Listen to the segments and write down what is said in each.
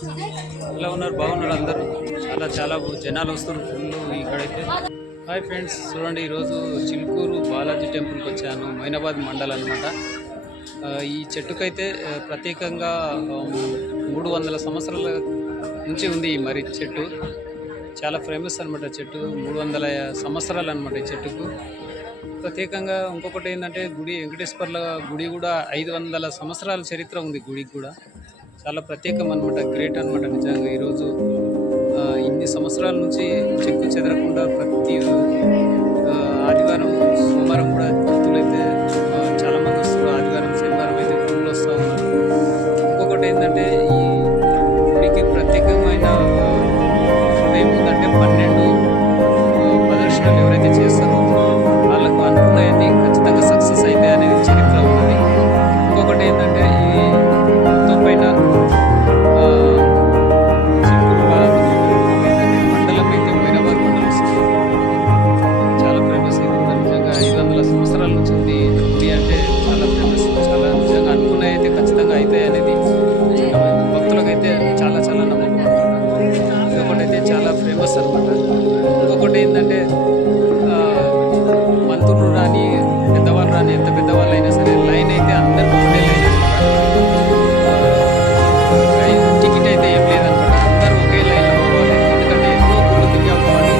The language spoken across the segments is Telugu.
ఎలా ఉన్నారు? బాగున్నారు అందరూ? చాలా జనాలు వస్తారు ఫుల్ ఇక్కడైతే. హాయ్ ఫ్రెండ్స్, చూడండి ఈరోజు చిలుకూరు బాలాజీ టెంపుల్కి వచ్చాను. మైనాబాద్ మండల్ అనమాట. ఈ చెట్టుకైతే ప్రత్యేకంగా 300 సంవత్సరాల నుంచి ఉంది ఈ మరి చెట్టు. చాలా ఫేమస్ అనమాట చెట్టు. 300 సంవత్సరాలు అనమాట ఈ చెట్టుకు. ప్రత్యేకంగా ఇంకొకటి ఏంటంటే గుడి, వెంకటేశ్వర్ల గుడి కూడా 500 సంవత్సరాల చరిత్ర ఉంది గుడికి కూడా. చాలా ప్రత్యేకం అనమాట, గ్రేట్ అనమాట నిజంగా. ఈరోజు ఇన్ని సంవత్సరాల నుంచి చెక్కు చెదరకుండా ప్రతి ఆదివారం సోమవారం కూడా భక్తులైతే చాలామంది వస్తారు. ఆదివారం శనివారం అయితే ఫుల్ వస్తూ ఉన్నారు. ఇంకొకటి ఏంటంటే ఈ గుడికి ప్రత్యేకమైన ఏముందంటే 12 ప్రదర్శనలు ఎవరైతే చేస్తారో వాళ్ళకు అనుకున్నవన్నీ ఖచ్చితంగా సక్సెస్ అయితే అనేది చరిత్ర ఉన్నది. ఇంకొకటి ఏంటంటే ఈ మొత్తం పైన మండలం అయితే మైనాబాద్ మండలం వస్తుంది. చాలా ఫేమస్. ఇది కూడా నిజంగా 500 సంవత్సరాల నుంచి ఉంది గుడి అంటే చాలా ఫేమస్. చాలా నిజంగా అనుకున్నవి అయితే ఖచ్చితంగా అవుతాయి అనేది భక్తులకైతే చాలా నమ్మకం అనమాట. ఇంకొకటి అయితే చాలా ఫేమస్ అనమాట. ఇంకొకటి ఏంటంటే మంత్రులు రాని పెద్దవాళ్ళు రాని ఎంత పెద్దవాళ్ళు అయినా సరే లైన్ అయితే అందరికి ఒకటే లైన్ అనమాట. టికెట్ అయితే ఏం లేదనమాట. అందరూ ఒకే లైన్లో పోవాలి. ఎందుకంటే ఎన్నో గుళ్ళు తిరిగాం కాబట్టి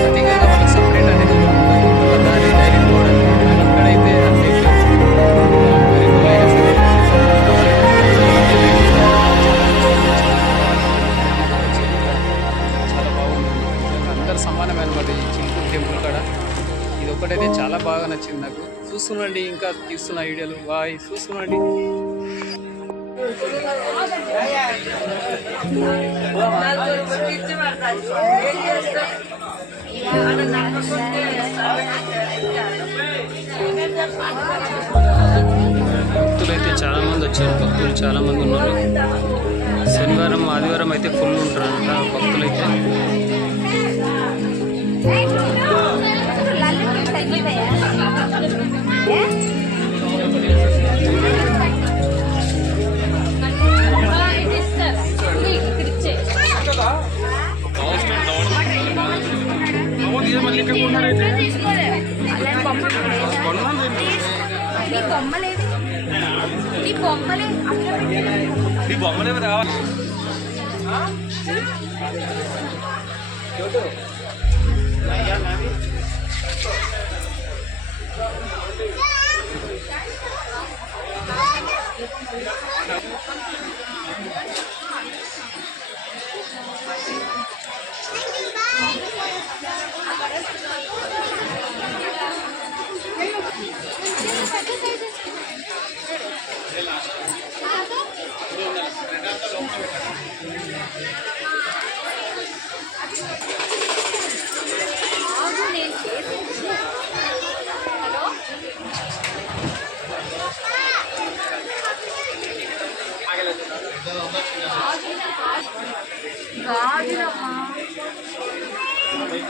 ప్రత్యేకంగా వాళ్ళకి సపరేట్ అనేది ఉంటుంది. వాళ్ళ దారి డైరెక్ట్ పోవడానికి. కానీ ఇక్కడైతే అంతే అయినా సరే చాలా బాగుంది. అందరు సమానమే అనమాట ఈ చిలుకూరు టెంపుల్ కాడ. ఇది ఒక్కటైతే చాలా బాగా నచ్చింది నాకు. చూస్తుండండి, ఇంకా తీస్తున్న వీడియోలు బాయ్ చూస్తుండండి. భక్తులు అయితే చాలా మంది వచ్చారు. భక్తులు చాలా మంది ఉన్నారు. శనివారం ఆదివారం అయితే ఫుల్ ఉంటారంట భక్తులు అయితే.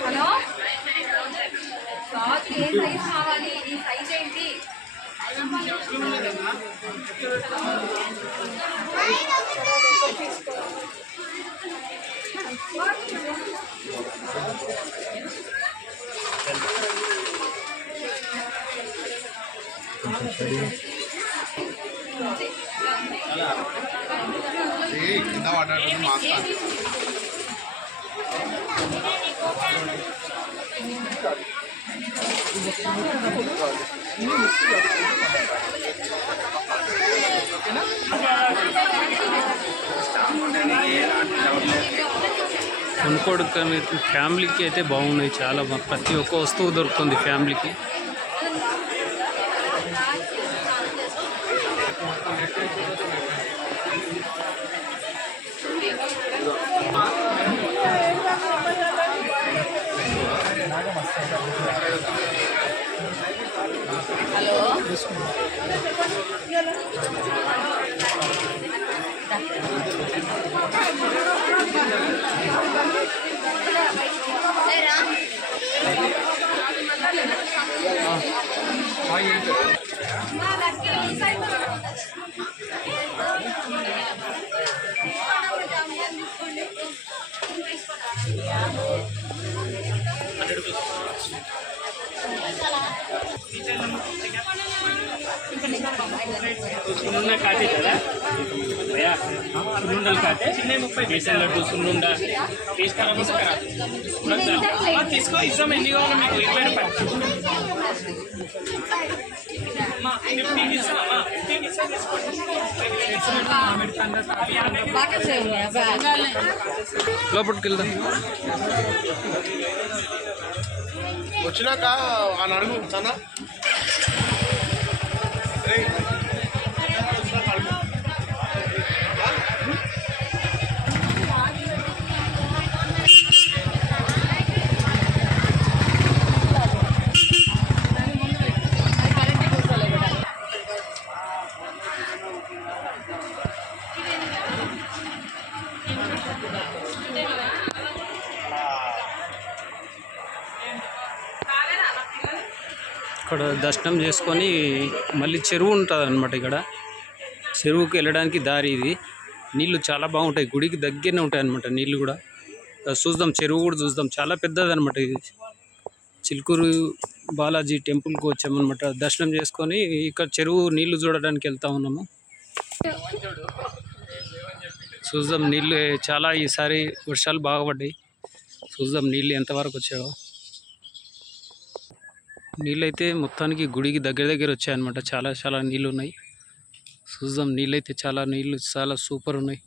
హలో, గాజు ఏ సైజ్ కావాలి? ఈ సైజ్ ఏంటి? కొనుక్కోడు కానీ ఫ్యామిలీకి అయితే బాగున్నాయి. చాలా ప్రతి ఒక్క వస్తువు దొరుకుతుంది ఫ్యామిలీకి. హలో, सुन्नुंडा काटे కదా भैया सुन्नुंडल काटे చిన్న 30 बेसन लड्डू सुन्नुंडा टेस्ट खराब होता है తీసుకో ఇస్తాం ఎన్ని కావాలో మీకు 20 రూపాయలు మా 50 ఇస్తామా 50 ఇస్తాం లోపలికి వెళ్దాం. వచ్చినాక అని అడుగు సన్నా ఇక్కడ దర్శనం చేసుకొని మళ్ళీ చెరువు ఉంటుంది అనమాట. ఇక్కడ చెరువుకి వెళ్ళడానికి దారి ఇది. నీళ్ళు చాలా బాగుంటాయి, గుడికి దగ్గరనే ఉంటాయి అనమాట నీళ్ళు కూడా. చూద్దాం, చెరువు కూడా చూద్దాం. చాలా పెద్దది అనమాట ఇది. చిలుకూరు బాలాజీ టెంపుల్కి వచ్చామన్నమాట. దర్శనం చేసుకొని ఇక్కడ చెరువు నీళ్లు చూడడానికి వెళ్తా ఉన్నాము. చూద్దాం, నీళ్ళు చాలా ఈసారి వర్షాలు బాగా పడ్డాయి. చూద్దాం నీళ్ళు ఎంతవరకు వచ్చాయో. నీళ్ళు అయితే మొత్తానికి గుడికి దగ్గర వచ్చాయన్నమాట. చాలా నీళ్ళు ఉన్నాయి. చూద్దాం, నీళ్ళు అయితే నీళ్ళు చాలా సూపర్ ఉన్నాయి.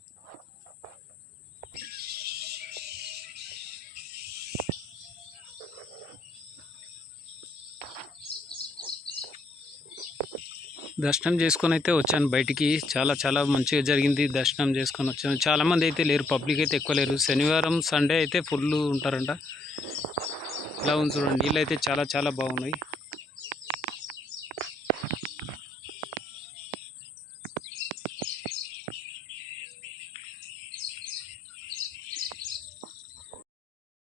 దర్శనం చేసుకొని అయితే వచ్చాను బయటికి. చాలా మంచిగా జరిగింది. దర్శనం చేసుకొని వచ్చాను. చాలామంది అయితే లేరు, పబ్లిక్ అయితే ఎక్కువ లేరు. శనివారం సండే అయితే ఫుల్ ఉంటారంట. ఇలా ఉంది చూడండి, నీళ్ళు అయితే చాలా బాగున్నాయి.